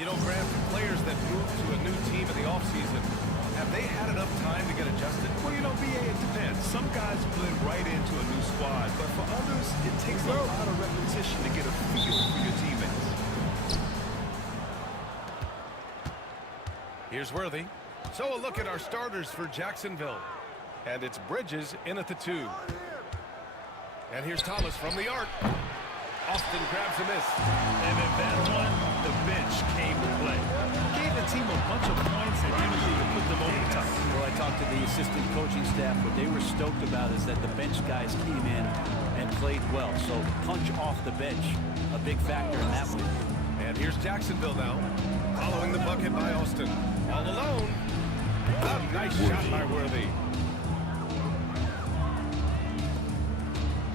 You know, Grant, players that move to a new team in the offseason, have they had enough time to get adjusted? Well, you know, BA, it depends. Some guys blend right into a new squad, but for others, it takes a lot of repetition to get a feel for your teammates. Here's Worthy. So a look at our starters for Jacksonville. And it's Bridges in at the 2. And here's Thomas from the arc. Austin grabs a miss. And in that one, the bench came to play. Gave the team a bunch of points and energy to put them over the top. Well, I talked to the assistant coaching staff. What they were stoked about is that the bench guys came in and played well. So punch off the bench, a big factor in that one. And here's Jacksonville now, following the bucket by Austin. All alone. A nice shot by Worthy.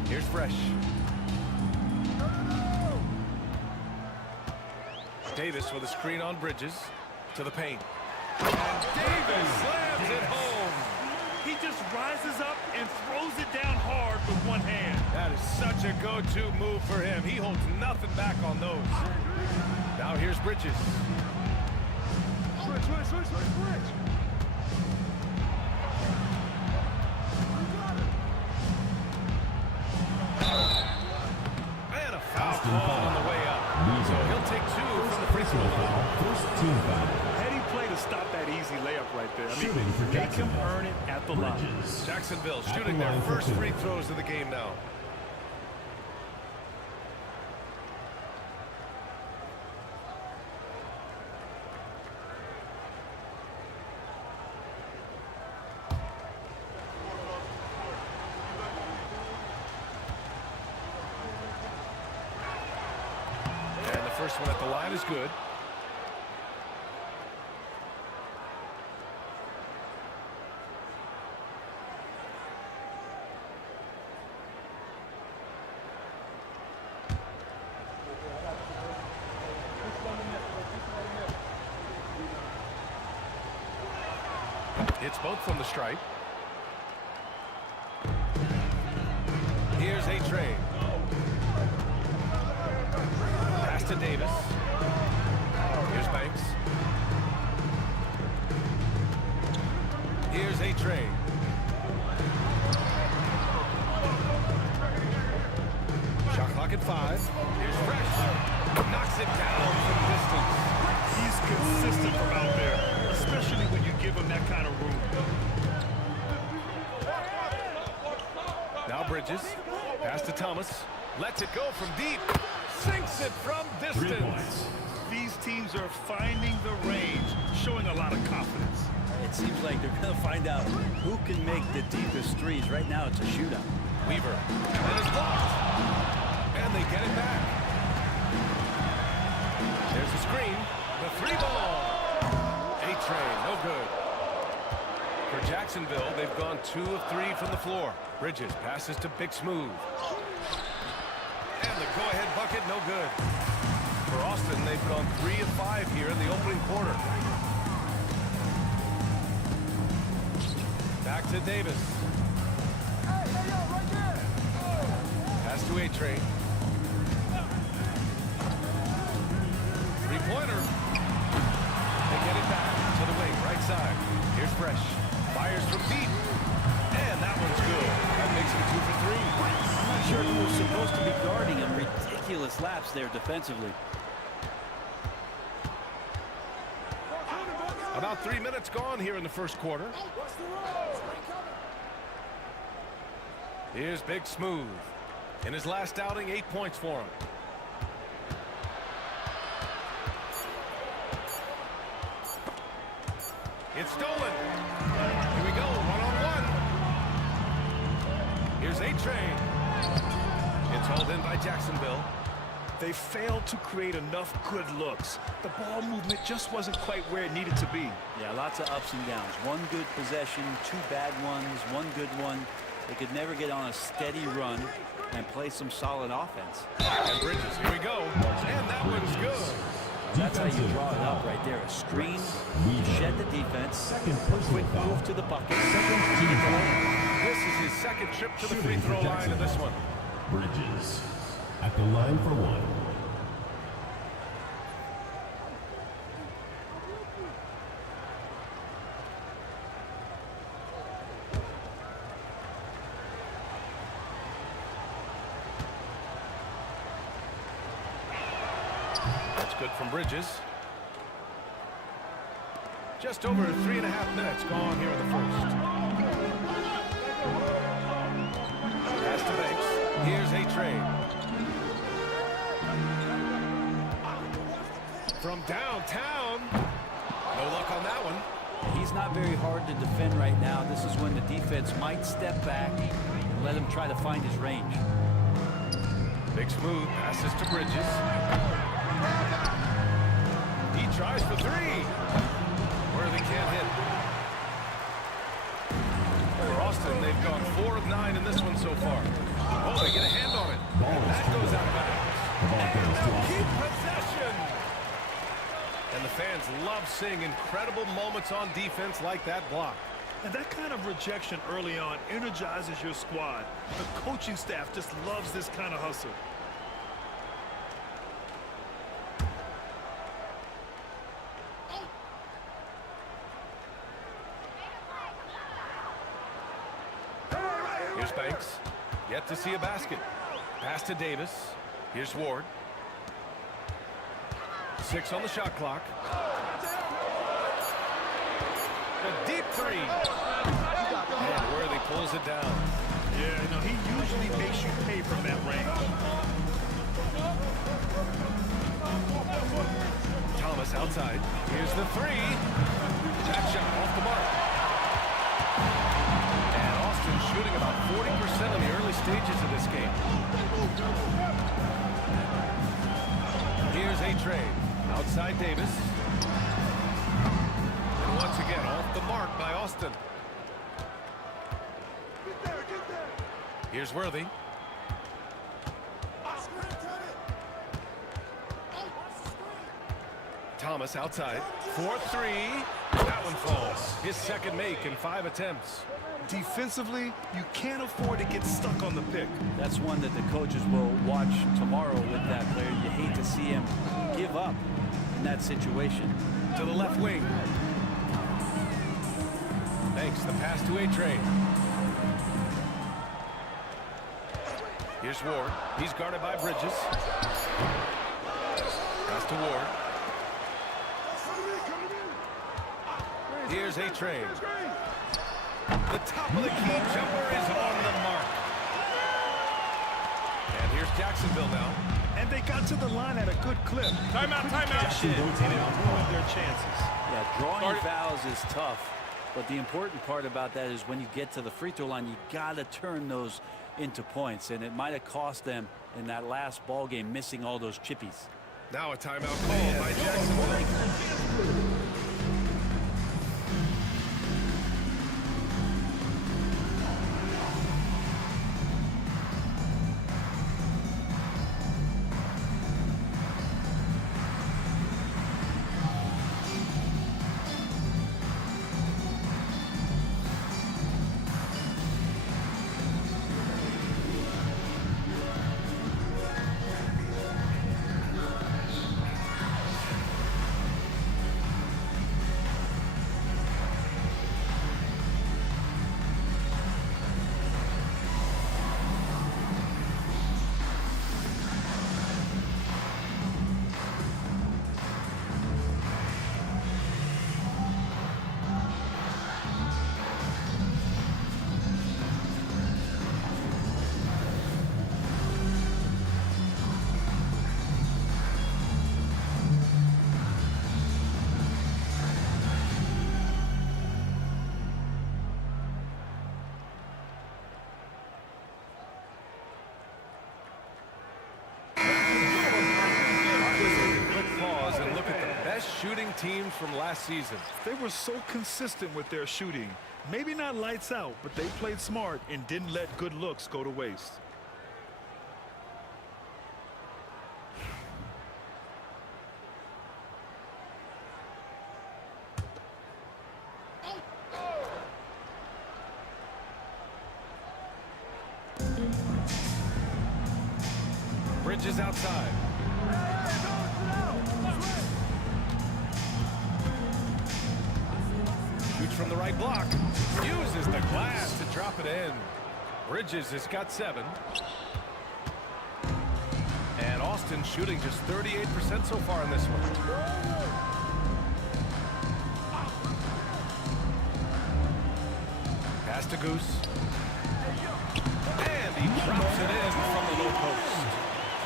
Here's Fresh. Davis with a screen on Bridges to the paint. And Davis slams it home. He just rises up and throws it down hard with one hand. That is such a go-to move for him. He holds nothing back on those. Now here's Bridges. Switch. And a foul call on the way up. So he'll take 2 from the free throw line. First team foul. Heady play to stop that easy layup right there. I Shooting mean, for make him Jacksonville. earn it at the line. Jacksonville At shooting the their line for first 2. free throws of the game now. And the first one at the line is good. It's both from the stripe. Here's A-Train. Pass to Davis. Here's Banks. Here's A-Train. Shot clock at 5. Here's Fresh. Knocks it down from distance. He's consistent from out there, especially when you give him that kind of room. Now Bridges. Pass to Thomas. Lets it go from deep. Sinks it from 3 distance. points. These teams are finding the range, showing a lot of confidence. It seems like they're going to find out who can make the deepest threes. Right now, it's a shootout. Weaver. And it's blocked. And they get it back. There's the screen. The 3-ball. A-Train, no good. For Jacksonville, they've gone 2 of 3 from the floor. Bridges passes to Big Smooth. And the go-ahead bucket, no good. For Austin, they've gone 3 of 5 here in the opening quarter. Back to Davis. Pass to A-Train. Three-pointer. They get it back to the wing, right side. Here's Fresh. Fires from deep. And that one's good. That makes him 2 for 3. I'm not sure who was supposed to be guarding him. Ridiculous laps there defensively. About 3 minutes gone here in the first quarter. Here's Big Smooth. In his last outing, 8 points for him. It's stolen. Here we go, one-on-one. Here's A-Train. It's held in by Jacksonville. They failed to create enough good looks. The ball movement just wasn't quite where it needed to be. Yeah, lots of ups and downs. One good possession, 2 bad ones, 1 good one. They could never get on a steady run and play some solid offense. And Bridges, here we go. And that one's good. That's how you draw it up right there. A screen, shed the defense, Second quick personal foul. move to the bucket. Second team foul. This is his second trip to the free Shooting throw for line in this one. Bridges at the line for 1. good from Bridges. Just over 3.5 minutes gone here in the first. Pass to Banks. Here's a trade. From downtown. No luck on that one. He's not very hard to defend right now. This is when the defense might step back and let him try to find his range. Big smooth passes to Bridges. He tries for three. Worthy can't hit. For Austin, they've gone 4 of 9 in this one so far. Oh, they get a hand on it. And that goes out of bounds. And they'll keep possession. And the fans love seeing incredible moments on defense like that block. And that kind of rejection early on energizes your squad. The coaching staff just loves this kind of hustle. Here's Banks. Yet to see a basket. Pass to Davis. Here's Ward. 6 on the shot clock. A deep three. And Worthy pulls it down. Yeah, no, he usually makes you pay from that range. Thomas outside. Here's the three. That shot off the mark. And Austin shooting about 40% in the early stages of this game. Here's a trade. Outside Davis. And once again, off the mark by Austin. Here's Worthy. Thomas outside. 4-3. That one falls. His second make in 5 attempts. Defensively, you can't afford to get stuck on the pick. That's one that the coaches will watch tomorrow with that player. You hate to see him give up in that situation. To the left wing. Thanks. The pass to a trade. Here's Ward. He's guarded by Bridges. Pass to Ward. Here's a trade. The top of the key jumper is on the mark. And here's Jacksonville now. And they got to the line at a good clip. Timeout, timeout. And it ruined their chances. Yeah, drawing fouls is tough, but the important part about that is when you get to the free throw line, you got to turn those into points, and it might have cost them in that last ball game missing all those chippies. Now a timeout called by Jacksonville. Shooting teams from last season. They were so consistent with their shooting. Maybe not lights out, but they played smart and didn't let good looks go to waste. Bridges outside. Shoots from the right block. Uses the glass to drop it in. Bridges has got 7. And Austin shooting just 38% so far in this one. Pass to Goose. And he drops it in from the low post.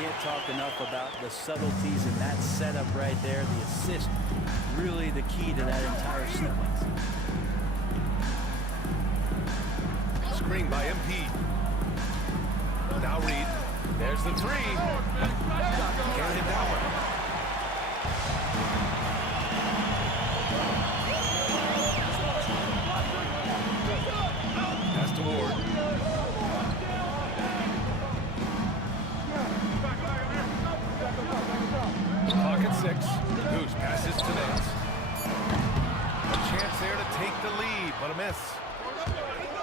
Can't talk enough about the subtleties in that setup right there. The assist, really the key to that entire sequence. Screen by MP. Now Reed. There's the three. Can't hit that one. Pass to Ward. Clock at 6. Goose passes to Nance. A chance there to take the lead, but a miss.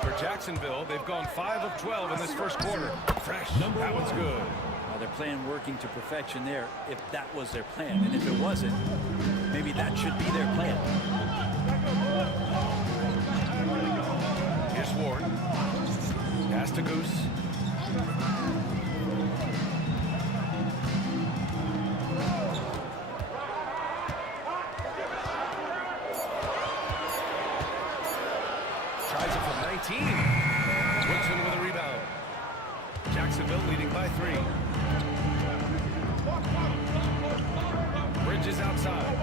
For Jacksonville, they've gone 5 of 12 in this first quarter. Fresh. That one's good. They're playing working to perfection there, if that was their plan. And if it wasn't, maybe that should be their plan. Here's Ward. Pass to Goose. Tries it from 19. Woodson with a rebound. Jacksonville leading by 3. Bridges outside.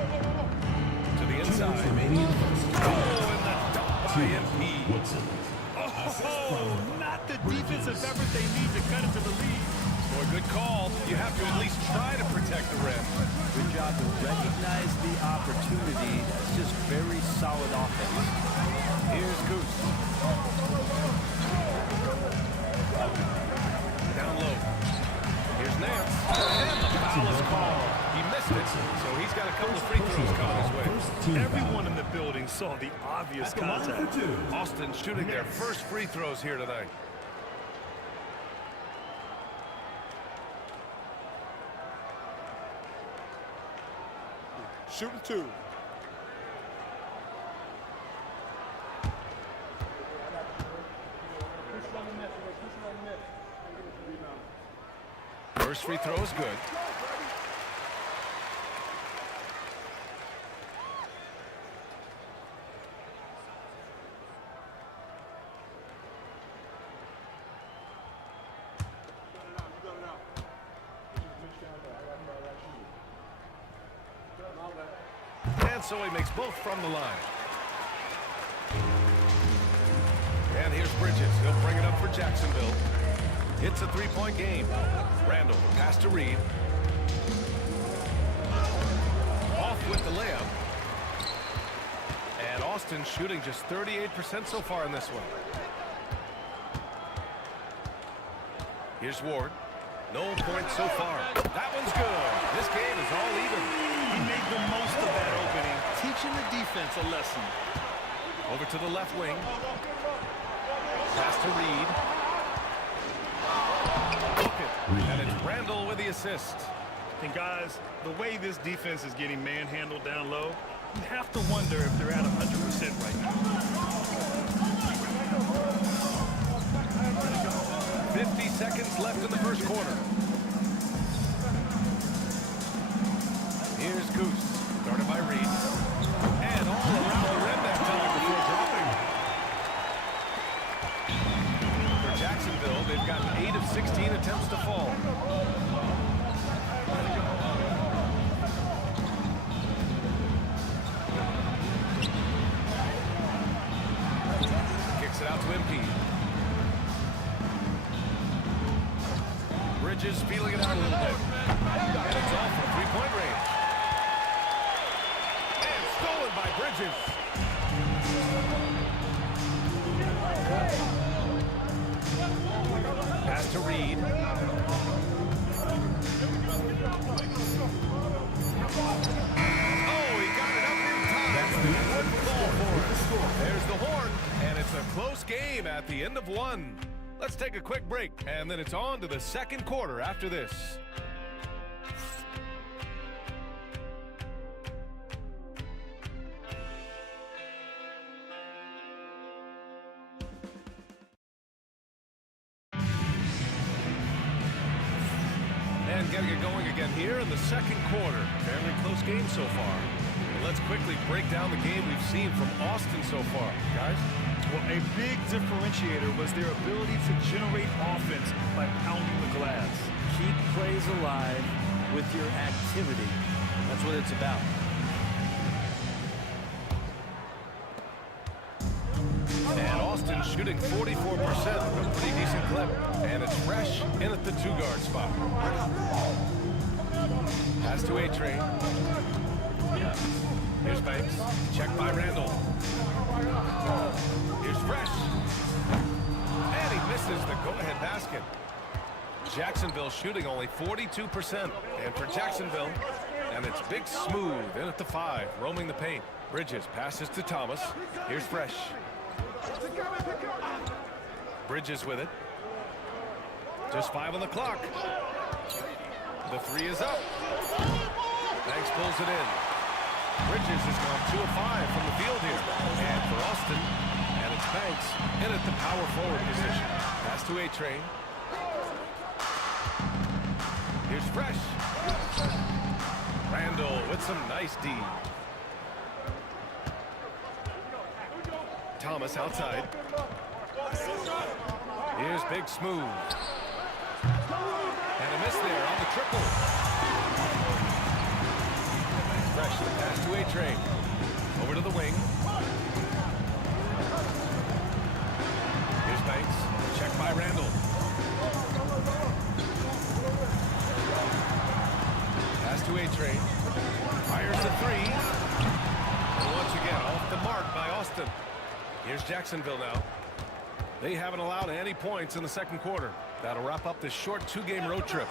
To the inside. Oh, and the dunk by MP. Oh, not the defensive effort they need to cut into the lead. Boy, good call. You have to at least try to protect the rim. Good job to recognize the opportunity. That's just very solid offense. Here's Goose. Down low. Here's Nance. And the foul is called. He missed it, so he's got a couple of free throws coming his way. Everyone in the building saw the obvious contact. Austin shooting their first free throws here tonight. Shooting 2. First free throw is good. And so he makes both from the line. And here's Bridges. He'll bring it up for Jacksonville. It's a three-point game. Randall, pass to Reed. Off with the layup. And Austin shooting just 38% so far in this one. Here's Ward. No points so far. That one's good. This game is all even. He made the most of that opening, teaching the defense a lesson. Over to the left wing. Pass to Reed. And it's Randall with the assist. And guys, the way this defense is getting manhandled down low, you have to wonder if they're at 100% right now. 50 seconds left in the first quarter. Here's Goose, started by Reed. And all around the rim that time before dropping. For Jacksonville, they've gotten 8 of 16 attempts to fall. Kicks it out to MP. Bridges feeling it out a little bit. And it's off from three-point range. And stolen by Bridges. Pass to Reed. Oh, he got it up in time. Wouldn't call for it. There's the horn, and it's a close game at the end of one. Let's take a quick break, and then it's on to the second quarter after this. And getting it going again here in the second quarter. Fairly close game so far. And let's quickly break down the game we've seen from Austin so far. Guys? Well, a big differentiator was their ability to generate offense by pounding the glass. Keep plays alive with your activity. That's what it's about. And Austin shooting 44%, a pretty decent clip. And it's fresh in at the 2-guard spot. Pass to A-Train. Here's Banks. Checked by Randall. Here's Fresh. And he misses the go-ahead basket. Jacksonville shooting only 42%. And for Jacksonville, and it's Big Smooth in at the 5, roaming the paint. Bridges passes to Thomas. Here's Fresh. Bridges with it. Just 5 on the clock. The 3 is up. Banks pulls it in. Bridges has gone 2 of 5 from the field here. And for Austin, and it's Banks in at the power forward position. Pass to A-Train. Here's Fresh. Randall with some nice D. Thomas outside. Here's Big Smooth. And a miss there on the triple. Fresh, pass to A-Train. Over to the wing. Here's Banks. Checked by Randall. Pass to A-Train. Fires the 3. And once again, off the mark by Austin. Here's Jacksonville now. They haven't allowed any points in the second quarter. That'll wrap up this short 2-game road trip.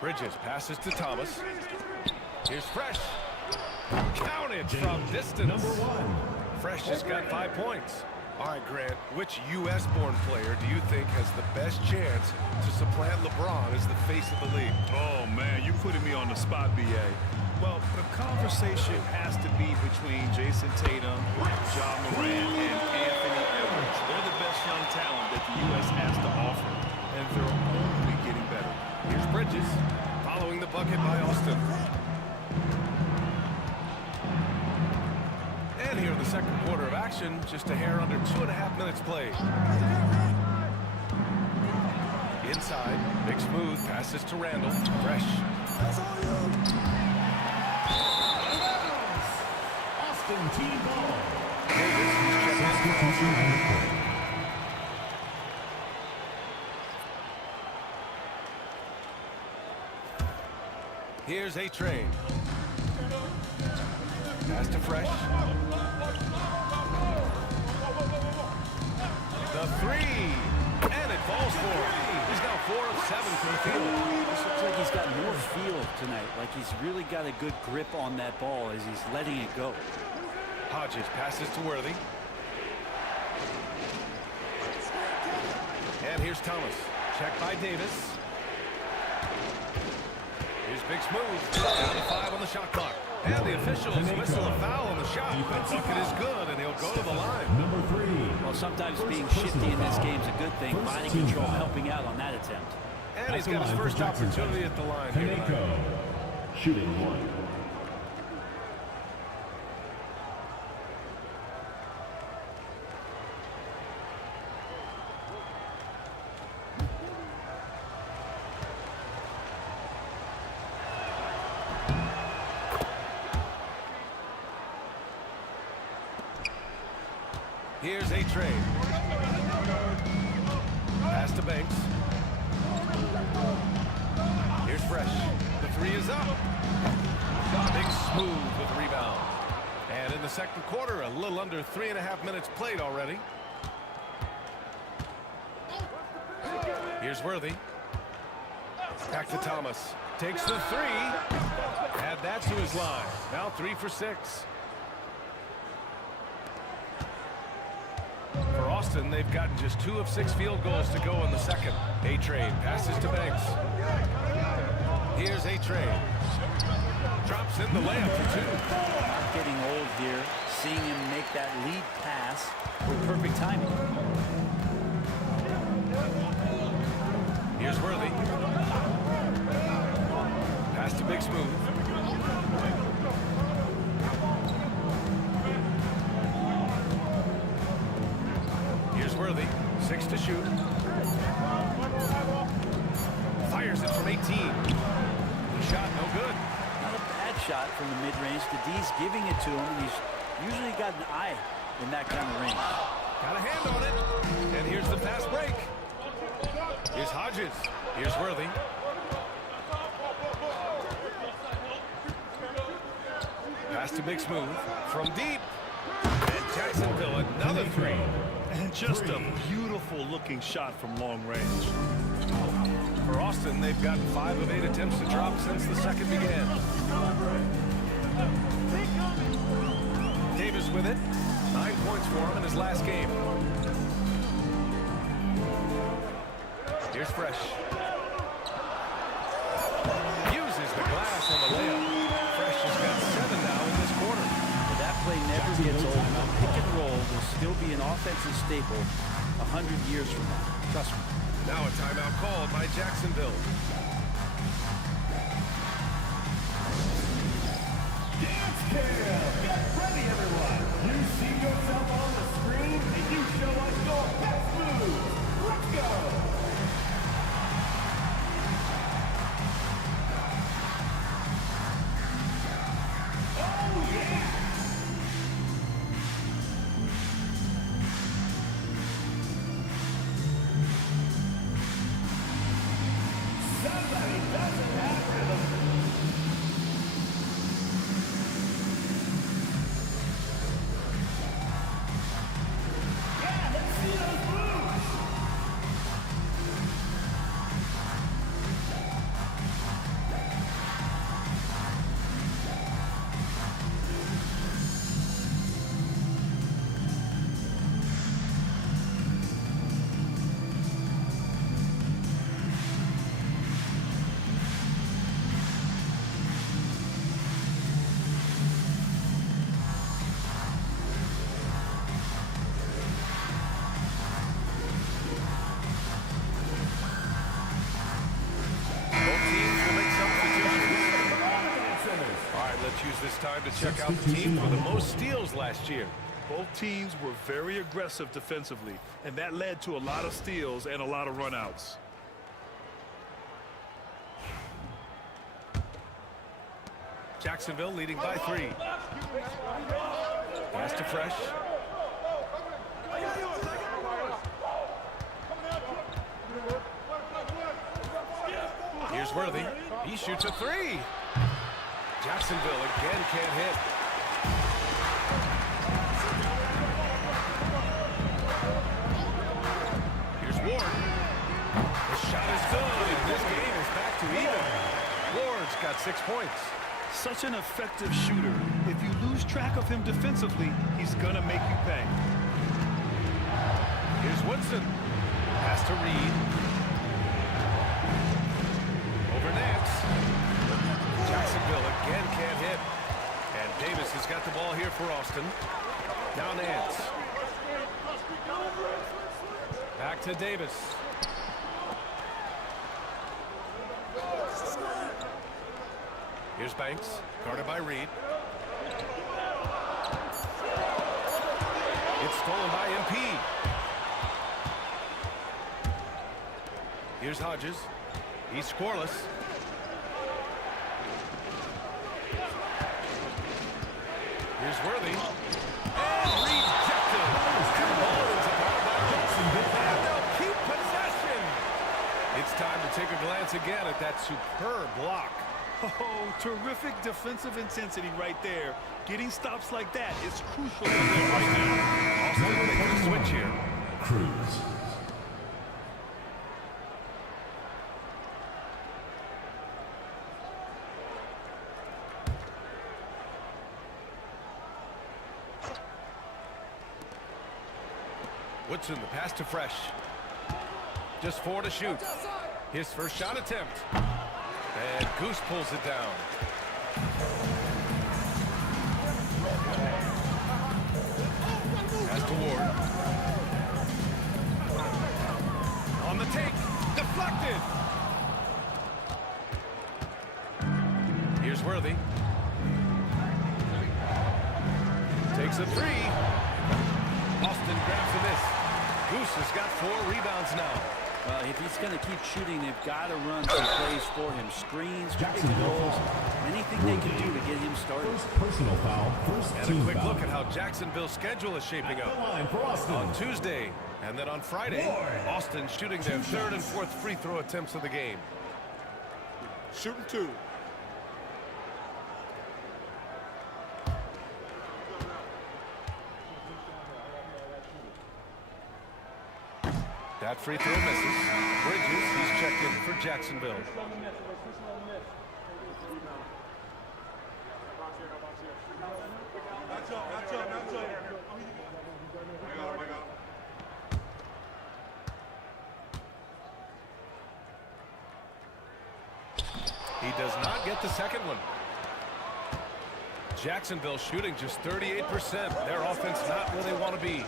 Bridges passes to Thomas. Here's Fresh. Counted from distance. Number 1. Fresh has got 5 points. All right, Grant, which U.S.-born player do you think has the best chance to supplant LeBron as the face of the league? Oh, man, you're putting me on the spot, B.A. Well, the conversation has to be between Jason Tatum, Ja Morant, and Anthony Edwards. They're the best young talent that the U.S. has to offer, and they're only getting better. Here's Bridges, following the bucket by Austin. And here in the second quarter of action, just a hair under 2.5 minutes played. Inside, Big Smooth passes to Randall. Fresh. Austin T-Ball. Davis, he's checked in. Here's A-Train. Pass to Fresh. The 3. And it falls for him. He's now 4 of 7 from the field. This looks like he's got more feel tonight. Like he's really got a good grip on that ball as he's letting it go. Hodges passes to Worthy. And here's Thomas. Checked by Davis. Here's Big Smooth. Down to 5 on the shot clock. And the officials whistle a foul on the shot. The bucket is good, and he'll go to the line. Number 3. Well, sometimes being shifty in this game is a good thing. Body control helping out on that attempt. And he's got his first opportunity at the line here tonight. Shooting 1. Here's A-Train. Pass to Banks. Here's Fresh. The 3 is up. Big Smooth with the rebound. And in the second quarter, a little under 3.5 minutes played already. Here's Worthy. Back to Thomas. Takes the 3. Add that to his line. Now 3 for 6. For Austin, they've gotten just 2 of 6 field goals to go in the second. A-Train passes to Banks. Here's A-Train. Drops in the layup for 2. Not getting old here. Seeing him make that lead pass with perfect timing. Here's Worthy. shoot. Fires it from 18. The shot no good. Not a bad shot from the mid-range. The D's giving it to him, and he's usually got an eye in that kind of range. Got a hand on it. And here's the fast break. Here's Hodges. Here's Worthy. Pass to Big Smooth. From deep. And Jacksonville, another three. And just a beautiful looking shot from long range. For Austin, they've gotten 5 of 8 attempts to drop since the second began. Davis with it. 9 points for him in his last game. Here's Fresh. Uses the glass on the layup. Fresh has got 7 now in this quarter. That play never gets old. Pick and roll will still be an offensive staple 100 years from now. Trust me. Now a timeout called by Jacksonville. Dance Cam! Get ready, everyone! You see yourself on the screen, and you show us your best moves! Let's go! This time to check out the team for the most steals last year. Both teams were very aggressive defensively, and that led to a lot of steals and a lot of runouts. Jacksonville leading by 3. Pass to Fresh. Here's Worthy. He shoots a 3. Jacksonville again can't hit. Here's Ward. The shot is good. This game is back to even. Ward's got 6 points. Such an effective shooter. If you lose track of him defensively, he's gonna make you pay. Here's Woodson. Pass to Reed. Over Nance. Jacksonville again can't hit. And Davis has got the ball here for Austin. Now Nance. Back to Davis. Here's Banks, guarded by Reed. It's stolen by MP. Here's Hodges. He's scoreless. Here's Worthy. And rejected. And ball into power by Jacksonville. And they'll keep possession. It's time to take a glance again at that superb block. Oh, terrific defensive intensity right there. Getting stops like that is crucial for them right now. Austin making a switch here. Cruz. Woodson, the pass to Fresh. Just 4 to shoot. His first shot attempt. And Goose pulls it down. Pass to Ward. On the take. Deflected. Here's Worthy. Takes a 3. Austin grabs a miss. Goose has got 4 rebounds now. Well, if he's going to keep shooting, they've got to run some plays for him. Screens, pick and rolls, anything they can do to get him started. First personal foul, first And team a quick foul. look at how Jacksonville's schedule is shaping up. Line for Austin. On Tuesday, and then on Friday, Austin shooting their 3rd and 4th free throw attempts of the game. Shooting 2. That free throw misses. Bridges, he's checked in for Jacksonville. He does not get the second one. Jacksonville shooting just 38%. Their offense not where they want to be.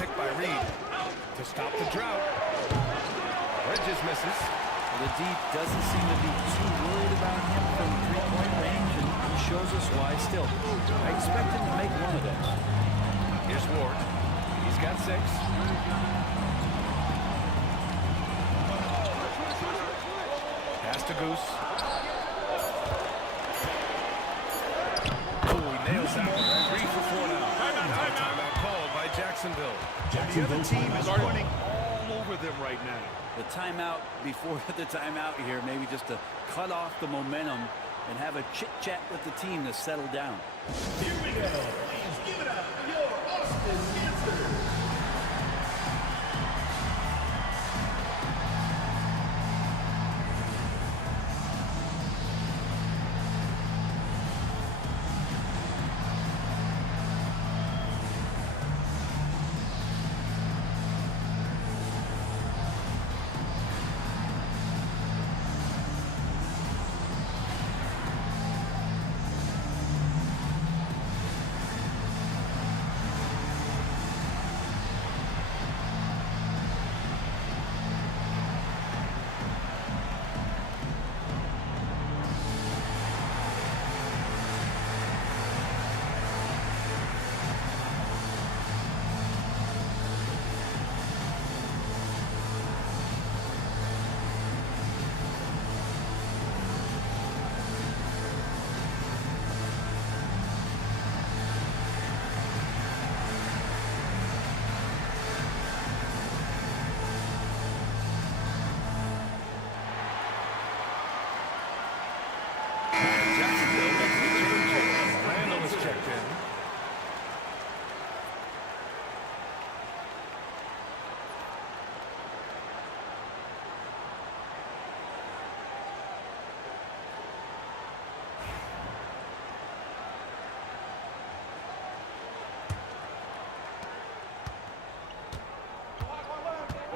Picked by Reed to stop the drought. Bridges misses. The deep doesn't seem to be too worried about him from 3-point range, and he shows us why still. I expect him to make one of those. Here's Ward. He's got 6. Pass to Goose. Oh, he nails that one. 3 for 4 now. Timeout called by Jacksonville. The other team is running all over them right now. The timeout before the timeout here, maybe just to cut off the momentum and have a chit-chat with the team to settle down. Here we go. Please give it up for your Austin Panthers.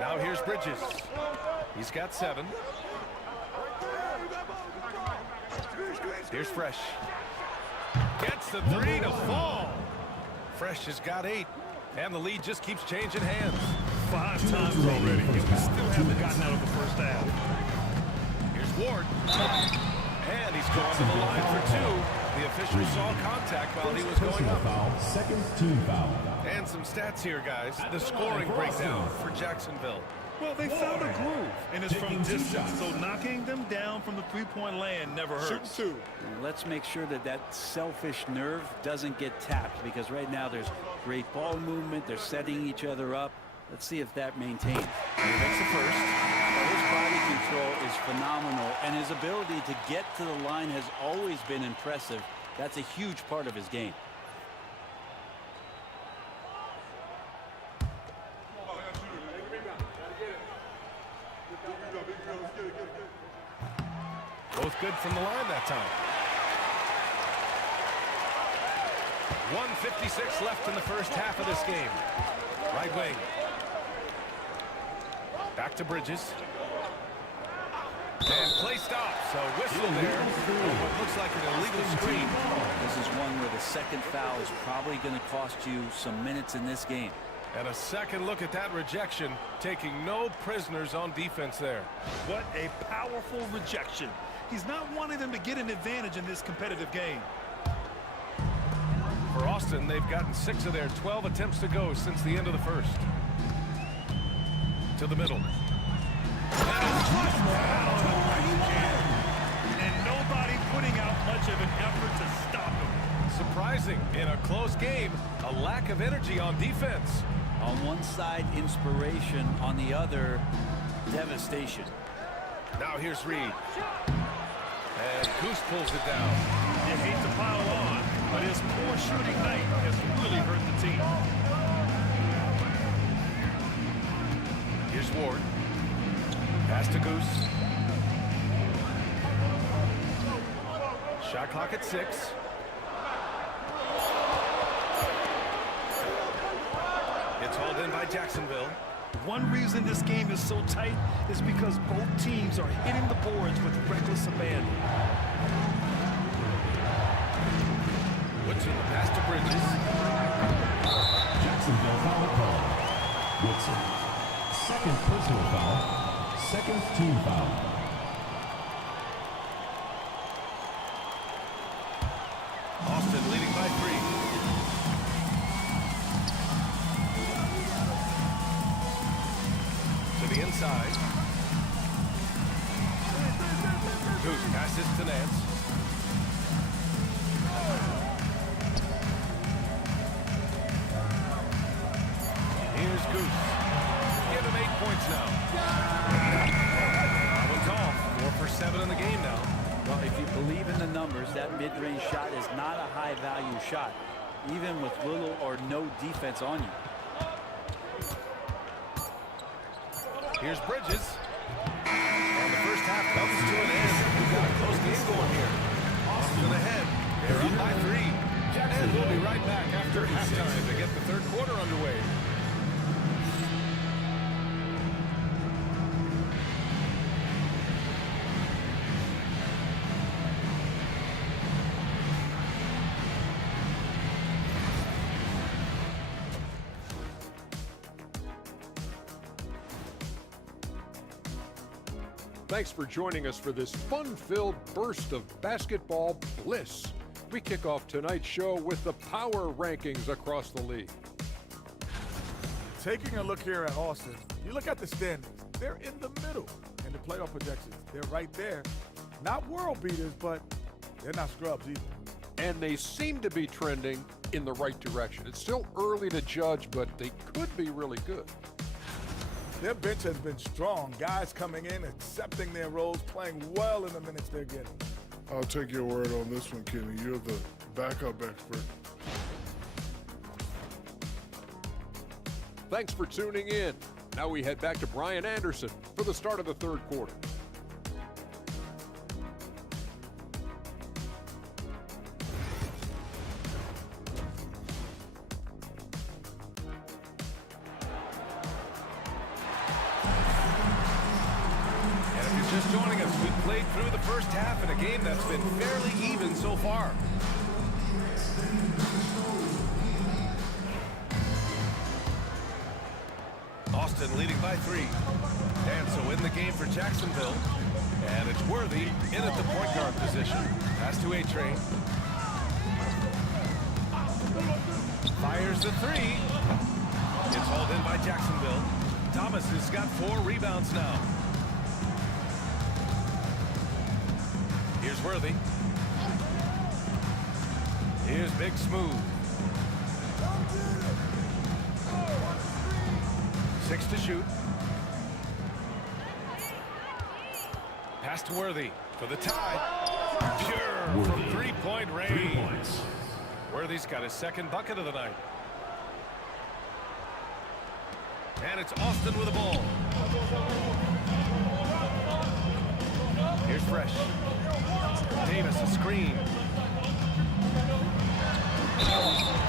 Now here's Bridges. He's got 7. Here's Fresh. Gets the 3 to fall. Fresh has got 8. And the lead just keeps changing hands. 5 times already, and we still haven't gotten out of the first half. Here's Ward. And he's going to the line for 2. The official saw contact while he was going up. Foul, second team foul. And some stats here, guys. The scoring breakdown for Jacksonville. Well, they found a groove, and it's from distance, so knocking them down from the 3-point land never hurts. And let's make sure that that selfish nerve doesn't get tapped, because right now there's great ball movement. They're setting each other up. Let's see if that maintains. He makes the first. His body control is phenomenal, and his ability to get to the line has always been impressive. That's a huge part of his game. Both good from the line that time. 1:56 left in the first half of this game. Right wing. Back to Bridges. And play stops. So whistle there. What looks like an illegal screen. This is one where the second foul is probably going to cost you some minutes in this game. And a second look at that rejection, taking no prisoners on defense there. What a powerful rejection. He's not wanting them to get an advantage in this competitive game. For Austin, they've gotten 6 of their 12 attempts to go since the end of the first. to the middle. And nobody putting out much of an effort to stop him. Surprising, in a close game, a lack of energy on defense. On one side, inspiration. On the other, devastation. Now here's Reed. And Goose pulls it down. You hate to pile on, but his poor shooting night has really hurt the team. Here's Ward. Pass to Goose. Shot clock at 6. It's hauled in by Jacksonville. One reason this game is so tight is because both teams are hitting the boards with reckless abandon. Woodson, the pass to Bridges. Jacksonville foul call. Woodson. Second personal foul. Second team foul. Austin leading by 3. To the inside. Goose passes to Nance. Here's Goose. Give him 8 points now. That off. 4 for 7 in the game now. Well, if you believe in the numbers, that mid-range shot is not a high-value shot, even with little or no defense on you. Here's Bridges. And the first half comes to an end. We've got a close game going here. Austin ahead. They're up by 3. And we'll be right back after halftime to get the third quarter underway. Thanks for joining us for this fun-filled burst of basketball bliss. We kick off tonight's show with the power rankings across the league. Taking a look here at Austin, you look at the standings. They're in the middle in the playoff projections. They're right there. Not world beaters, but they're not scrubs either. And they seem to be trending in the right direction. It's still early to judge, but they could be really good. Their bench has been strong. Guys coming in, accepting their roles, playing well in the minutes they're getting. I'll take your word on this one, Kenny. You're the backup expert. Thanks for tuning in. Now we head back to Brian Anderson for the start of the third quarter. Just joining us, we've played through the first half in a game that's been fairly even so far. Austin leading by 3. And so in the game for Jacksonville. And it's Worthy in at the point guard position. Pass to A-Train. Fires the 3. It's hauled in by Jacksonville. Thomas has got 4 rebounds now. Here's Worthy. Here's Big Smooth. 6 to shoot. Pass to Worthy for the tie. Pure from three-point range. Worthy's got his second bucket of the night. And it's Austin with the ball. Here's Fresh. Davis a screen.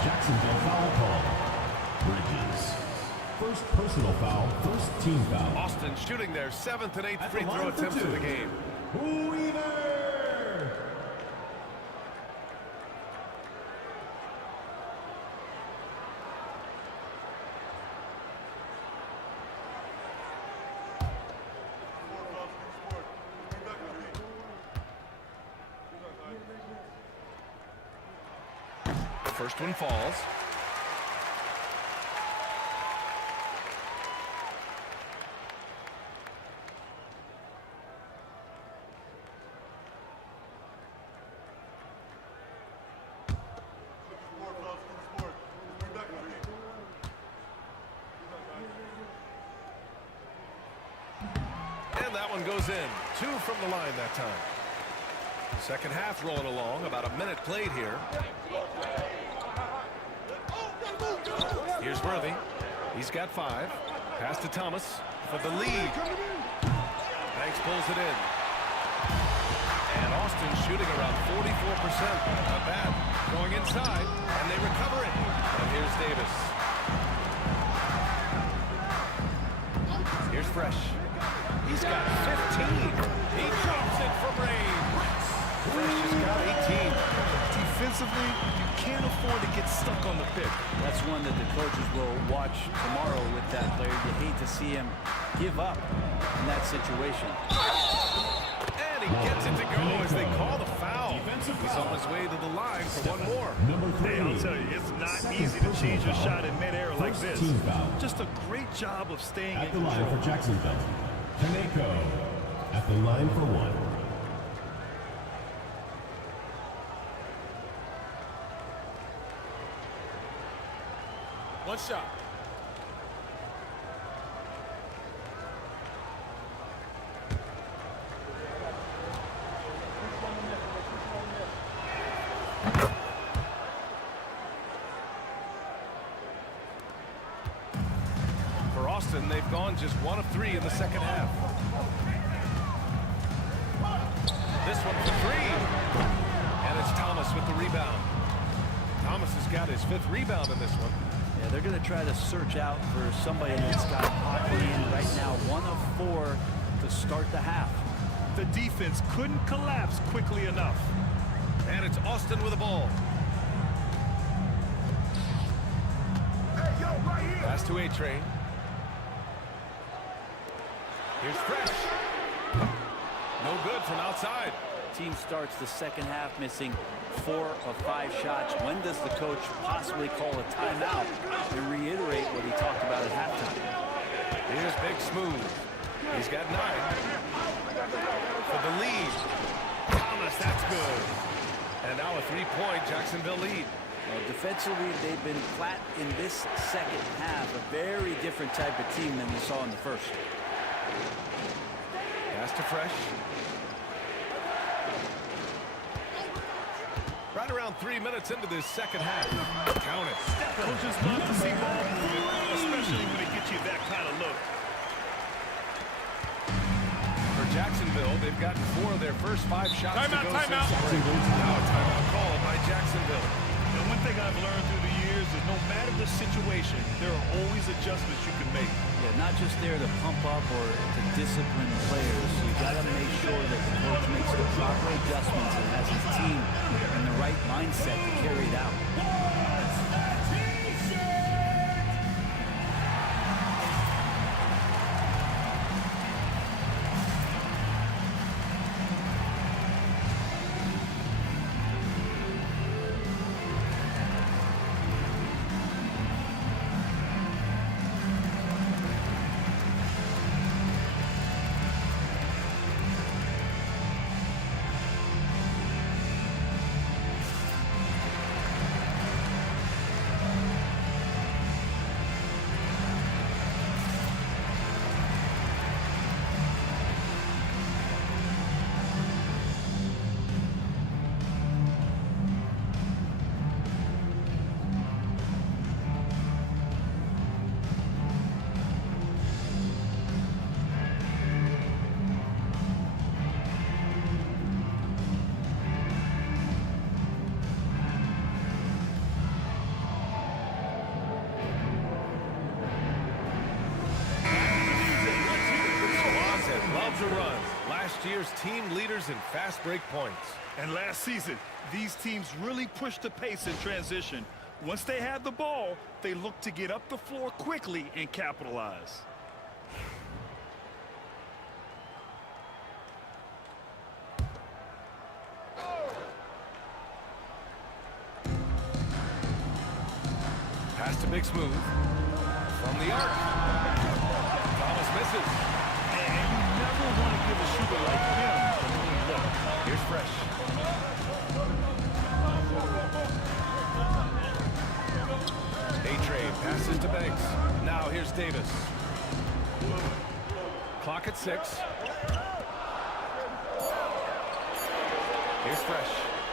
Jacksonville foul call. Bridges. First personal foul, first team foul. Austin shooting their 7th and 8th free throw attempts of the game. Weaver! First one falls. one goes in. 2 from the line that time. Second half rolling along. About a minute played here. Here's Worthy. He's got 5. Pass to Thomas for the lead. Banks pulls it in. And Austin shooting around 44%. Not bad. Going inside, and they recover it. And here's Davis. Here's Fresh. He's got 15. He drops it from range. Fresh has got 18. Defensively, you can't afford to get stuck on the pick. That's one that the coaches will watch tomorrow with that player. You hate to see him give up in that situation. And he gets it to go as they call the foul. He's on his way to the line for one more. Hey, I'll tell you, it's not easy to change your shot in midair like this. Just a great job of staying in control. At the line for Jacksonville, Kaneko at the line for 1. One shot. For Austin, they've gone just 1 of 3 in the second half. This one for 3. And it's Thomas with the rebound. Thomas has got his 5th rebound in this one. Yeah, they're going to try to search out for somebody that's got hot hand right now. 1 of 4 to start the half. The defense couldn't collapse quickly enough. And it's Austin with the ball. Pass to A-Train. Here's Fresh. No good from outside. Team starts the second half missing 4 of 5 shots. When does the coach possibly call a timeout and reiterate what he talked about at halftime? Here's Big Smooth. He's got 9. For the lead. Thomas, that's good. And now a 3-point Jacksonville lead. Defensively, they've been flat in this second half. A very different type of team than we saw in the first. Pass to Fresh. Right around 3 minutes into this second half. Count it. Coaches love to see ball movement, especially when it gets you that kind of look. For Jacksonville, they've gotten 4 of their first 5 shots to go since the break. Timeout. Now a timeout called by Jacksonville. And one thing I've learned through the years is no matter the situation, there are always adjustments you can make. Yeah, not just there to pump up or to discipline players. You got to make sure that the coach makes the proper adjustments and has his team in the right mindset to carry it out. Last year's team leaders in fast break points. And last season, these teams really pushed the pace in transition. Once they had the ball, they looked to get up the floor quickly and capitalize. Pass to Big Smooth. From the arc. Thomas misses. And you never want to give a shooter like him a clean look. Here's Fresh. A-Train passes to Banks. Now here's Davis. Clock at 6. Here's Fresh.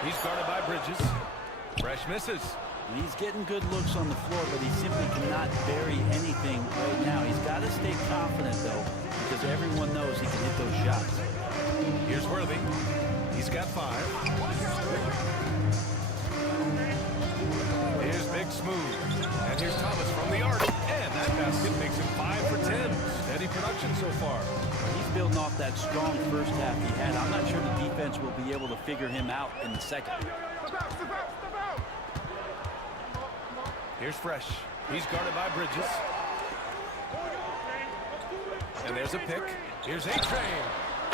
He's guarded by Bridges. Fresh misses. He's getting good looks on the floor, but he simply cannot bury anything right now. He's got to stay confident, though, because everyone knows he can hit those shots. Here's Worthy. He's got 5. Here's Big Smooth. And here's Thomas from the arc. And that basket makes him 5 for 10. Steady production so far. He's building off that strong first half he had. I'm not sure the defense will be able to figure him out in the second. Here's Fresh. He's guarded by Bridges. And there's a pick. Here's A-Train.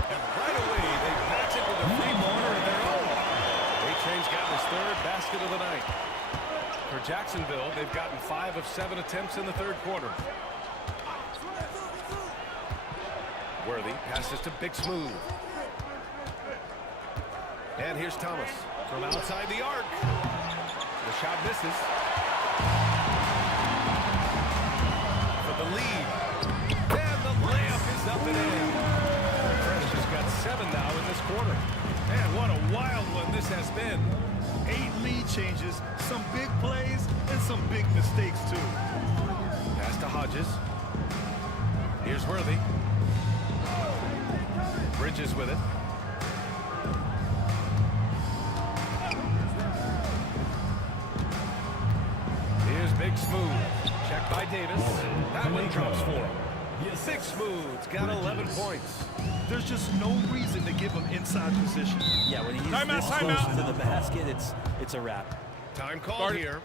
And right away, they patch it with a three-pointer of their own. A-Train's got his 3rd basket of the night. For Jacksonville, they've gotten 5 of 7 attempts in the 3rd quarter. Worthy passes to Big Smooth. And here's Thomas from outside the arc. The shot misses. For the lead. And the layup is up and in. Fresh has got 7 now in this quarter. Man, what a wild one this has been. 8 lead changes, some big plays, and some big mistakes, too. Pass to Hodges. Here's Worthy. Bridges with it. Here's Big Smooth. Checked by Davis. That one drops for him. Big Smooth's got 11 points. There's just no reason to give him inside position. Yeah, when he's this close to the basket, it's a wrap. Time called here.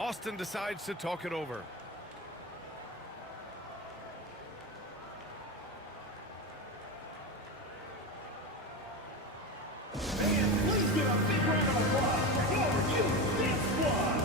Austin decides to talk it over. Please give a big round of applause for you, this one.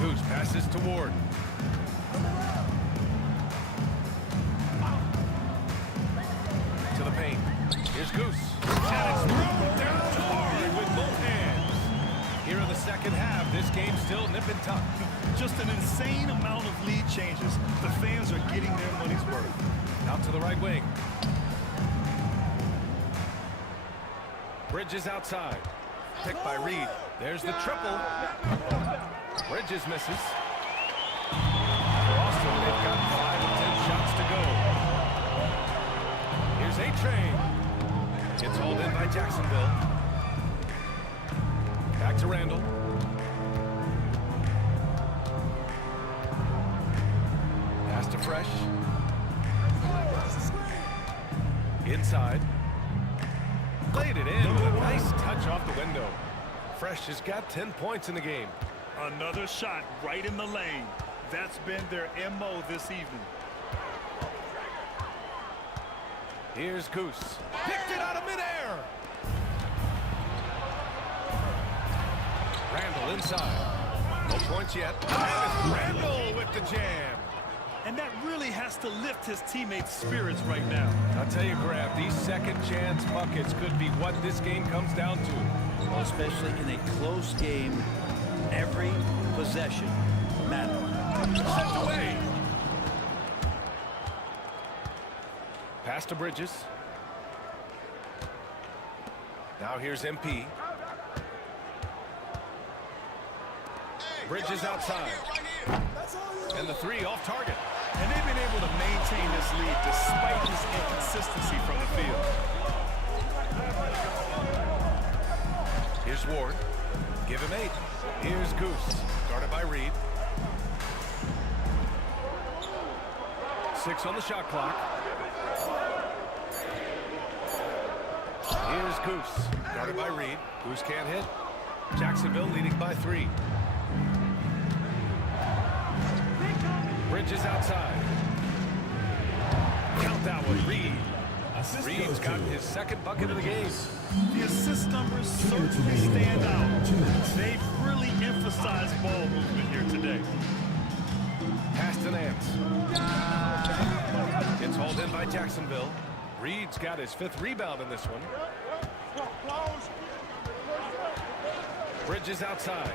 Goose passes to Ward. To the paint. Here's Goose. And it's thrown down hard with both hands. Here in the second half, this game's still nip and tuck. Just an insane amount of lead changes. The fans are getting their money's worth. Out to the right wing. Bridges outside. Picked by Reed. There's the triple. Bridges misses. For Austin, they've got 5 of 10 shots to go. Here's A-Train. Gets hauled in by Jacksonville. Back to Randall. Pass to Fresh. Inside. Played it in with a nice touch off the window. Fresh has got 10 points in the game. Another shot right in the lane. That's been their MO this evening. Here's Goose. Picked it out of midair. Randall inside. No points yet. And it's Randall with the jam. And that really has to lift his teammates' spirits right now. I'll tell you, Grab, these second chance buckets could be what this game comes down to. Well, especially in a close game, every possession matters. Sent away. Pass to Bridges. Now here's MP. Bridges outside. And the three off target. And they've been able to maintain this lead despite his inconsistency from the field. Here's Ward. Give him 8. Here's Goose. Guarded by Reed. 6 on the shot clock. Here's Goose. Guarded by Reed. Goose can't hit. Jacksonville leading by 3. Bridges outside. Count that one, Reed. Reed's got his second bucket of the game. The assist numbers certainly stand out. They've really emphasized ball movement here today. Pass to Nance. It's hauled in by Jacksonville. Reed's got his 5th rebound in this one. Bridges outside.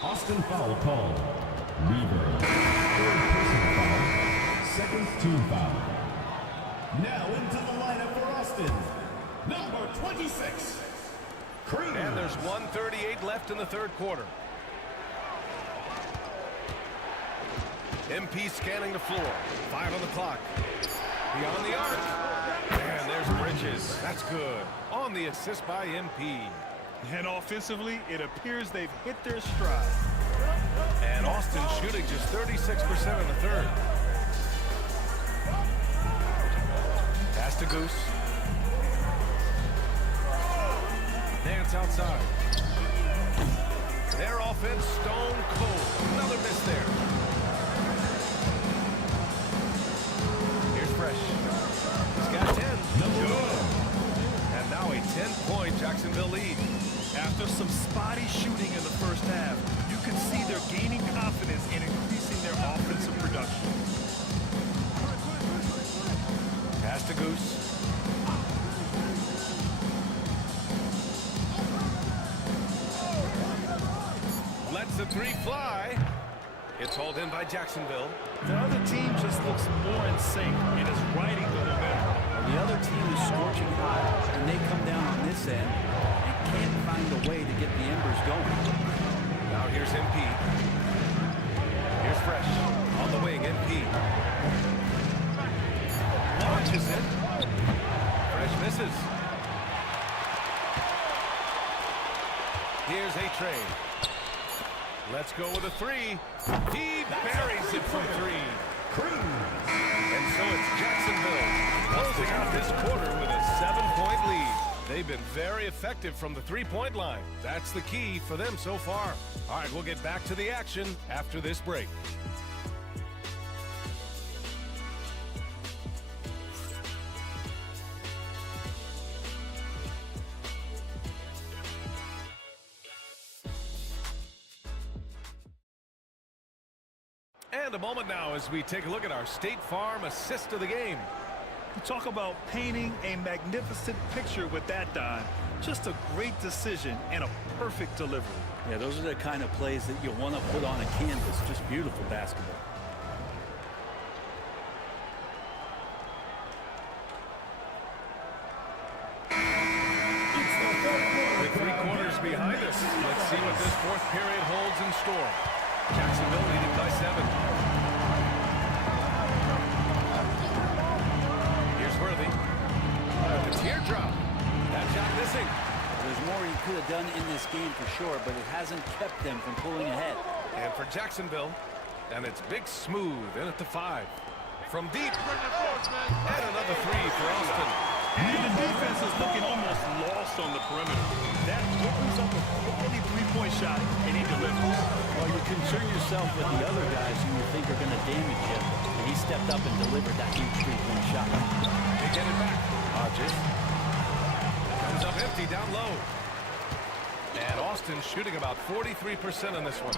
Austin foul called. Reverb. Third personal foul. Second team foul. Now into the lineup for Austin. Number 26. Cream. And there's 1:38 left in the third quarter. MP scanning the floor. 5 on the clock. Beyond the arc. And there's Bridges. That's good. On the assist by MP. And offensively, it appears they've hit their stride. And Austin shooting just 36% in the third. Pass to Goose. Nance outside. Their offense stone cold. Another miss there. Here's Fresh. He's got 10. Good. And now a 10-point Jacksonville lead. After some spotty shooting in the first half, you can see they're gaining confidence in increasing their offensive production. Pass to Goose. Lets the 3 fly. It's hauled in by Jacksonville. The other team just looks more in sync and is riding the momentum. The other team is scorching hot, and they come down on this end and can't find a way to get the embers going. Now here's MP. Here's Fresh. On the wing, MP. Launches it. Fresh misses. Here's A-Train. Let's go with a 3. He buries it from 3. And so it's Jacksonville closing out this quarter with a 7-point lead. They've been very effective from the 3-point line. That's the key for them so far. All right, we'll get back to the action after this break. And a moment now as we take a look at our State Farm assist of the game. You talk about painting a magnificent picture with that dime. Just a great decision and a perfect delivery. Yeah, those are the kind of plays that you want to put on a canvas. Just beautiful basketball. With 3 quarters behind us, let's see what this 4th period holds in store. Jacksonville leading by 7. Here's Worthy. The teardrop. That shot missing. There's more he could have done in this game for sure, but it hasn't kept them from pulling ahead. And for Jacksonville, and it's Big Smooth in at the 5. From deep. And another 3 for Austin. And the defense is looking almost lost on the perimeter. That opens up a quality 3-point shot, and he delivers. Well, you concern yourself with the other guys who you think are going to damage you, and he stepped up and delivered that huge 3-point shot. They get it back. Hodges. Comes up empty down low. And Austin shooting about 43% on this one.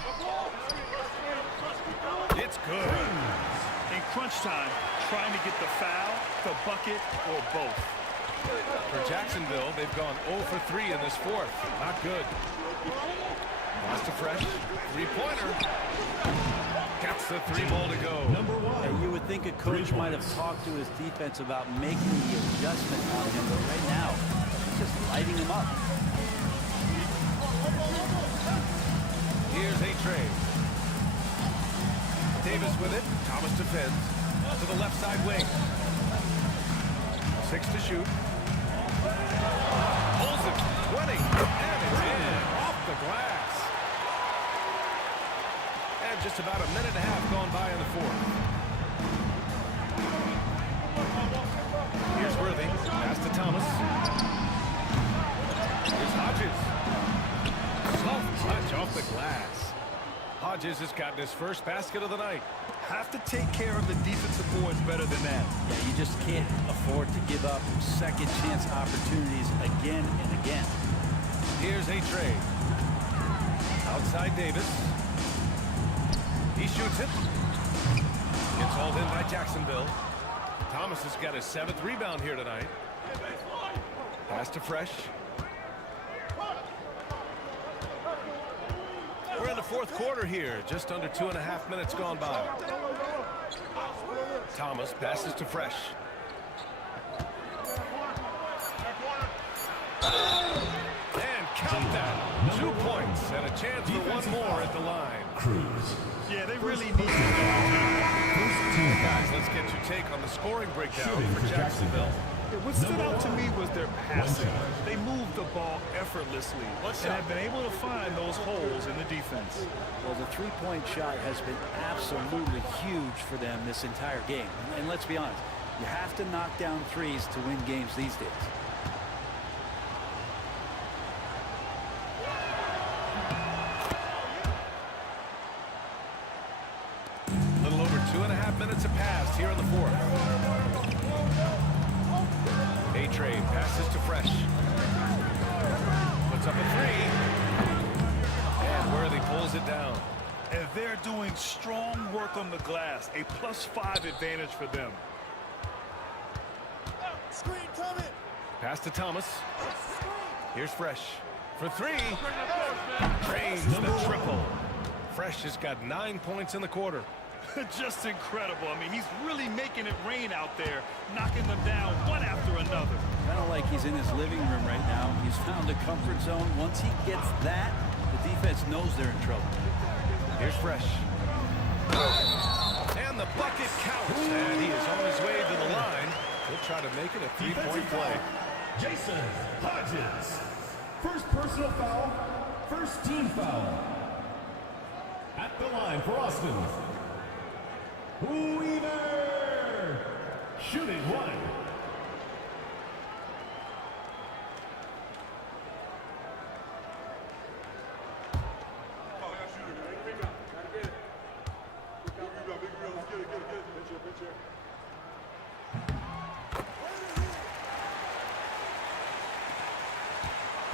It's good. In crunch time, trying to get the foul, the bucket, or both. For Jacksonville, they've gone 0 for 3 in this fourth. Not good. Pass to Fresh. Three-pointer. Gets the 3 ball to go. And you would think a coach might have talked to his defense about making the adjustment on him, but right now, he's just lighting him up. Here's a trade. Davis with it. Thomas defends. To the left side wing. 6 to shoot. Pulls it. 20. And it's in. Off the glass. And just about a minute and a half gone by in the fourth. Here's Worthy. Pass to Thomas. Here's Hodges. Soft touch off the glass. Hodges has gotten his first basket of the night. Have to take care of the defensive boards better than that. Yeah, you just can't afford to give up second chance opportunities again and again. Here's a trade. Outside Davis. He shoots it. Gets hauled in by Jacksonville. Thomas has got his 7th rebound here tonight. Pass to Fresh. We're in the fourth quarter here. Just under 2.5 minutes gone by. Thomas passes to Fresh. And count that. 2 points and a chance for one more at the line. Yeah, they really need to. Guys, let's get your take on the scoring breakdown for Jacksonville. What stood out to me was their passing. They moved the ball effortlessly and have been able to find those holes in the defense. Well, the three-point shot has been absolutely huge for them this entire game. And let's be honest, you have to knock down threes to win games these days. A little over 2.5 minutes have passed here in the fourth. A-Trade passes to Fresh. Puts up a 3. And Worthy pulls it down. And they're doing strong work on the glass. A +5 advantage for them. Screen coming. Pass to Thomas. Here's Fresh for 3. Drains the triple. Fresh has got 9 points in the quarter. Just incredible. I mean, he's really making it rain out there, knocking them down one after another. Kind of like he's in his living room right now. He's found a comfort zone. Once he gets that, the defense knows they're in trouble. Here's Fresh. And the bucket counts. And he is on his way to the line. He'll try to make it a 3-point play. Jason Hodges. First personal foul. First team foul. At the line for Austin. Weaver. Shooting 1.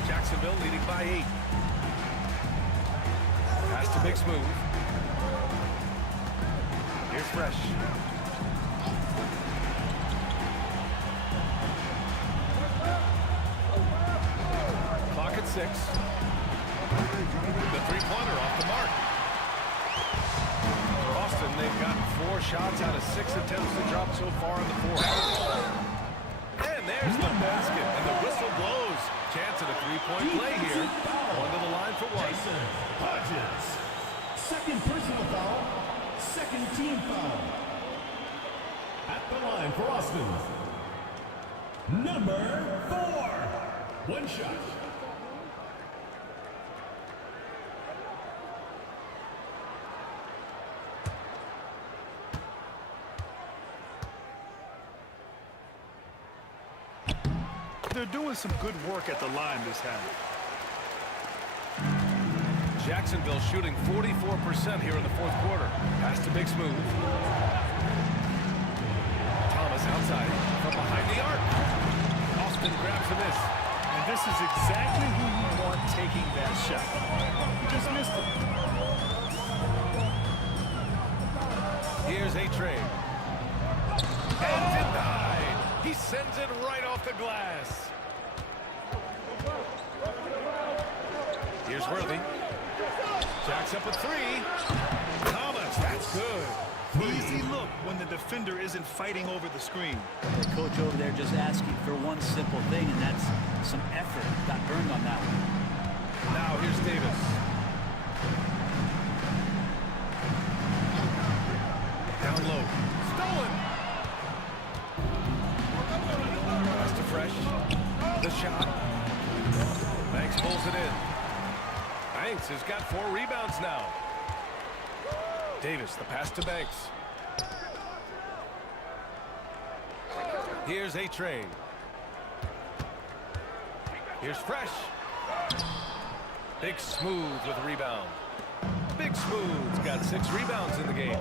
Jacksonville leading by 8. Pass to Big Smooth. Here's Fresh. Clock at 6. The 3-pointer off the mark. For Austin, they've gotten 4 shots out of 6 attempts to drop so far in the fourth. And there's the basket, and the whistle blows. Chance at a 3-point play here. Going to the line for 1. Jason Hodges. Second personal foul. Second team foul. At the line for Austin. Number 4. One shot. They're doing some good work at the line this half. Jacksonville shooting 44% here in the fourth quarter. Pass to Big Smooth. Thomas outside from behind the arc. Austin grabs the miss. And this is exactly who you want taking that shot. He just missed it. Here's A-Train. And denied. He sends it right off the glass. Here's Worthy. Jacks up a three. Thomas, that's good. Easy look when the defender isn't fighting over the screen. The coach over there just asking for one simple thing, and that's some effort. Got burned on that one. Now here's Davis. Down low. Stolen. Pass to Fresh. The shot. Banks pulls it in. Banks has got 4 rebounds now. Davis, the pass to Banks. Here's A-Train. Here's Fresh. Big Smooth with a rebound. Big Smooth's got 6 rebounds in the game.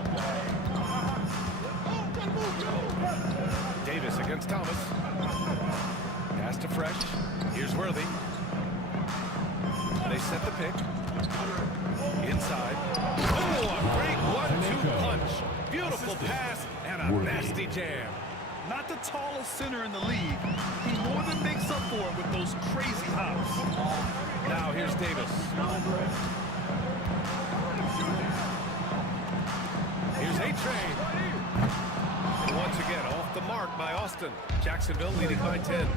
Davis against Thomas. Pass to Fresh. Here's Worthy. They set the pick. Inside. Oh, a great 1-2 punch. Beautiful pass and a nasty jam. Not the tallest center in the league. He more than makes up for it with those crazy hops. Now here's Davis. Here's A-Train. And once again, off the mark by Austin. Jacksonville leading by 10.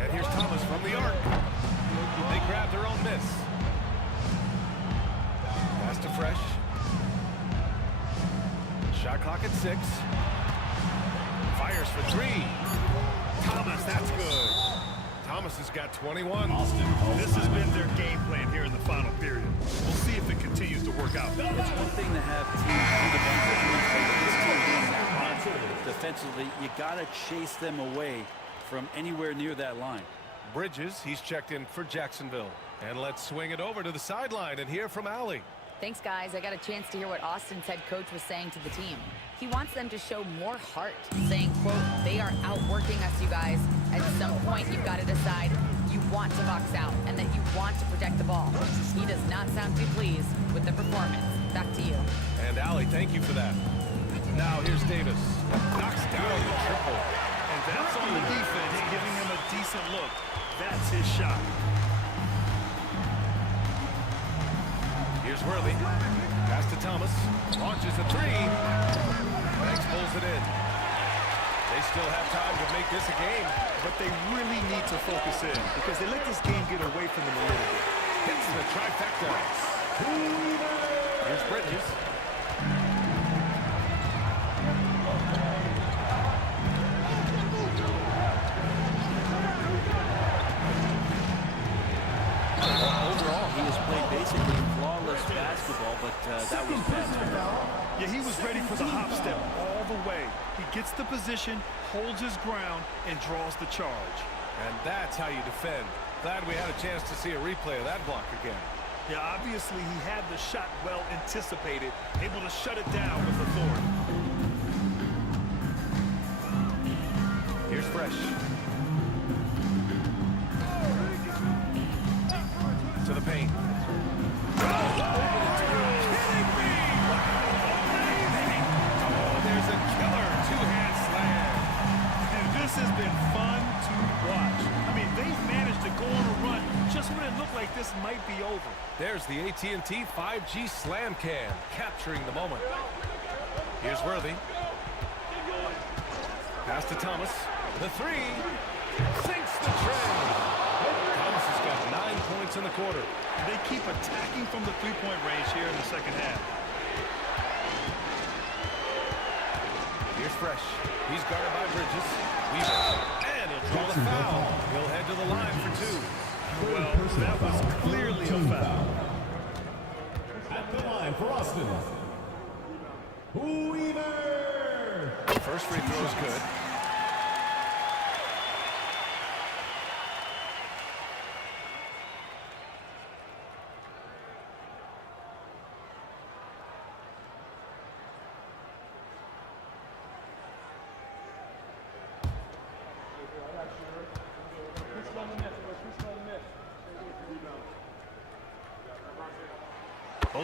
And here's Thomas from the arc. They grab their own miss. Pass to Fresh. Shot clock at 6. Fires for 3. Thomas, that's good. Thomas has got 21. This has been their game plan here in the final period. We'll see if it continues to work out. It's one thing to have teams do the bench of three, but this team being that hot defensively, you got to chase them away from anywhere near that line. Bridges, he's checked in for Jacksonville. And let's swing it over to the sideline and hear from Allie. Thanks, guys. I got a chance to hear what Austin's head coach was saying to the team. He wants them to show more heart, saying, quote, they are outworking us, you guys. At some point, you've got to decide you want to box out and that you want to protect the ball. He does not sound too pleased with the performance. Back to you. And Allie, thank you for that. Now here's Davis. Knocks down the triple. And that's on the defense, giving him a decent look. That's his shot. Here's Worthy. Pass to Thomas. Launches a 3. Banks pulls it in. They still have time to make this a game. But they really need to focus in because they let this game get away from them a little bit. Hits the trifecta. Here's Bridges. Overall, he has played basically flawless basketball, but that was bad. Yeah, he was ready for the hop step all the way. He gets the position, holds his ground, and draws the charge. And that's how you defend. Glad we had a chance to see a replay of that block again. Yeah, obviously he had the shot well anticipated, able to shut it down with authority. Here's Fresh. To the paint. There's a killer two-hand slam. And this has been fun to watch. I mean, they've managed to go on a run just when it looked like this might be over. There's the AT&T 5G Slam Cam, capturing the moment. Here's Worthy. Pass to Thomas. The 3. Sinks the tray. Thomas has got 9 points in the quarter. They keep attacking from the three-point range here in the second half. Here's Fresh. He's guarded by Bridges. Weaver. And he'll draw the foul. He'll head to the line for 2. Well, that was clearly a foul. At the line for Austin. Weaver. First free throw is good.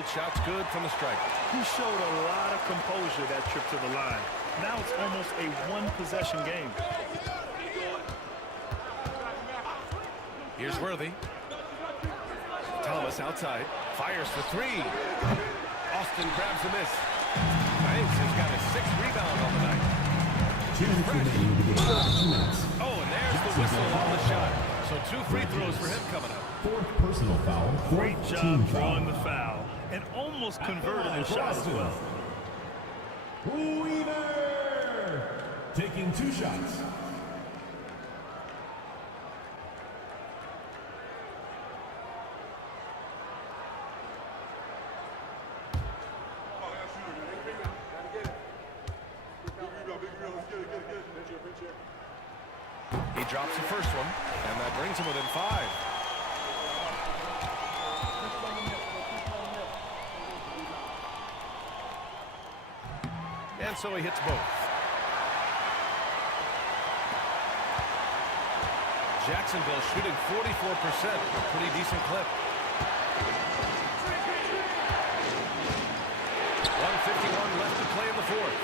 Both shots good from the striker. He showed a lot of composure that trip to the line. Now it's almost a one-possession game. Here's Worthy. Thomas outside. Fires for three. Austin grabs a miss. Banks has got his 6th rebound on the night. Oh, and there's the whistle on the shot. So 2 free throws for him coming up. 4th personal foul. Great job drawing the foul and almost converted the shot as well. Weaver taking 2 shots. He drops the first one, and that brings him within 5. And so he hits both. Jacksonville shooting 44%, a pretty decent clip. 1:51 left to play in the 4th.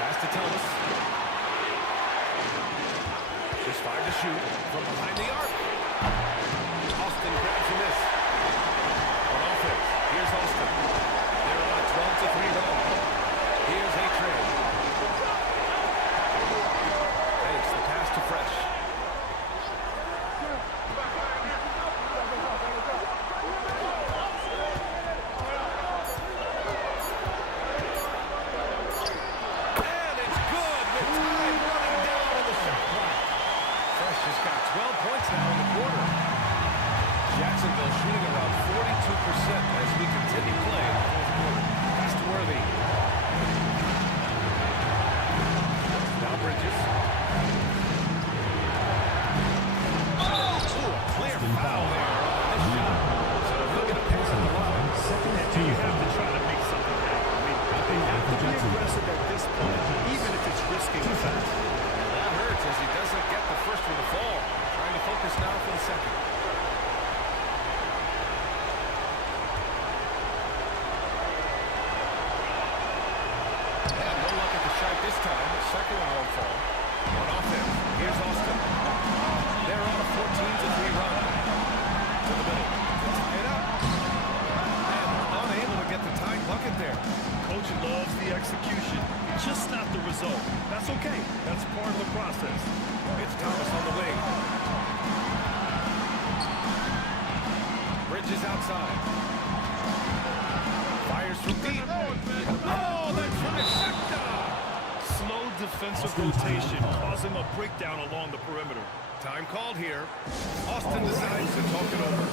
Pass to Thomas. Just 5 to shoot from behind the arc. Austin grabs a miss. On offense, here's Austin. They're on a 12-3 run. Here's Hydra. Takes the pass to Fresh. And it's good with time running down on the shot clock. Fresh has got 12 points now in the quarter. Jacksonville shooting around 42% as we continue play in the 4th quarter. Pass to Worthy. Now Bridges. Ooh, a clear foul there on this shot. So he'll get a pass on the line. And you have to try to make something happen. I mean, they have to be aggressive at this point, even if it's risking the foul. That hurts as he doesn't get the first one to fall. Trying to focus now for the second. And no luck at the shot this time. Second one won't fall. On offense, here's Austin. They're on a 14-3 run. To the middle. To tie it up. And unable to get the tying bucket there. Coach loves the execution, just not the result. That's okay. That's part of the process. It's Thomas on the wing. Bridges outside. Fires from deep. Oh, the trifecta! Slow defensive rotation, causing a breakdown along the perimeter. Time called here. Austin decides to talk it over.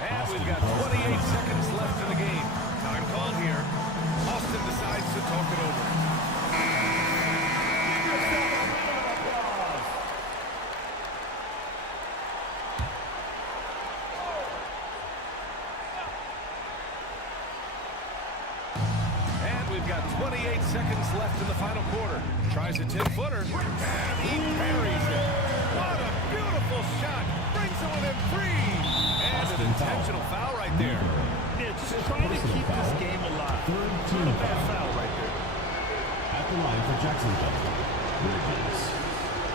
And we've got 28 seconds left in the game. Time called here. Austin decides to talk it over. And we've got 28 seconds left in the final quarter. Tries a 10-footer, and he buries it. What a beautiful shot. Brings it within 3. And an intentional foul right there. Yeah, just trying to keep this game alive. Not a bad foul right there. At the line for Jacksonville. Bridges.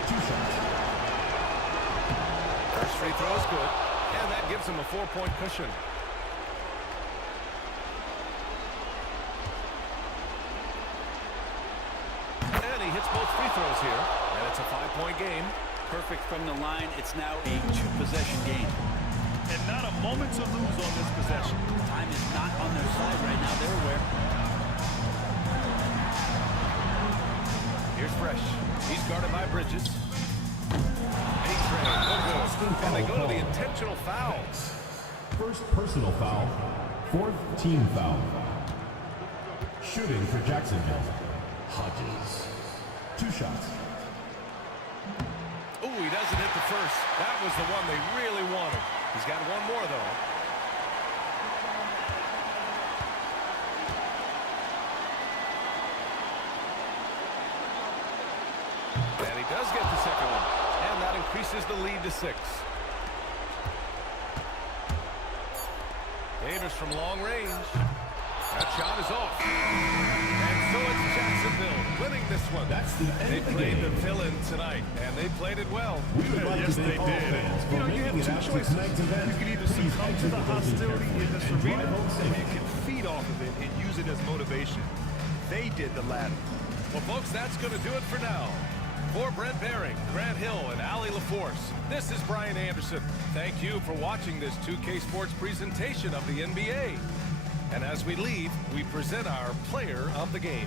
2 shots. First free throw is good, and that gives him a 4-point cushion. And he hits both free throws here, and it's a 5-point game. Perfect from the line. It's now a 2-possession game. And not a moment to lose on this possession. Time is not on their side right now. They're aware. Here's Fresh. He's guarded by Bridges. And they go to the intentional foul. First personal foul. 4th team foul. Shooting for Jacksonville. Hodges. 2 shots. Ooh, he doesn't hit the first. That was the one they really wanted. He's got one more, though. increases the lead to 6. Davis from long range. That shot is off. And so it's Jacksonville winning this one. They played the villain tonight, and they played it well. Yes, they did. You know, you have two choices. You can either succumb to the hostility in this arena, or you can feed off of it and use it as motivation. They did the latter. Well, folks, that's going to do it for now. For Brent Behring, Grant Hill, and Allie LaForce, this is Brian Anderson. Thank you for watching this 2K Sports presentation of the NBA. And as we leave, we present our player of the game.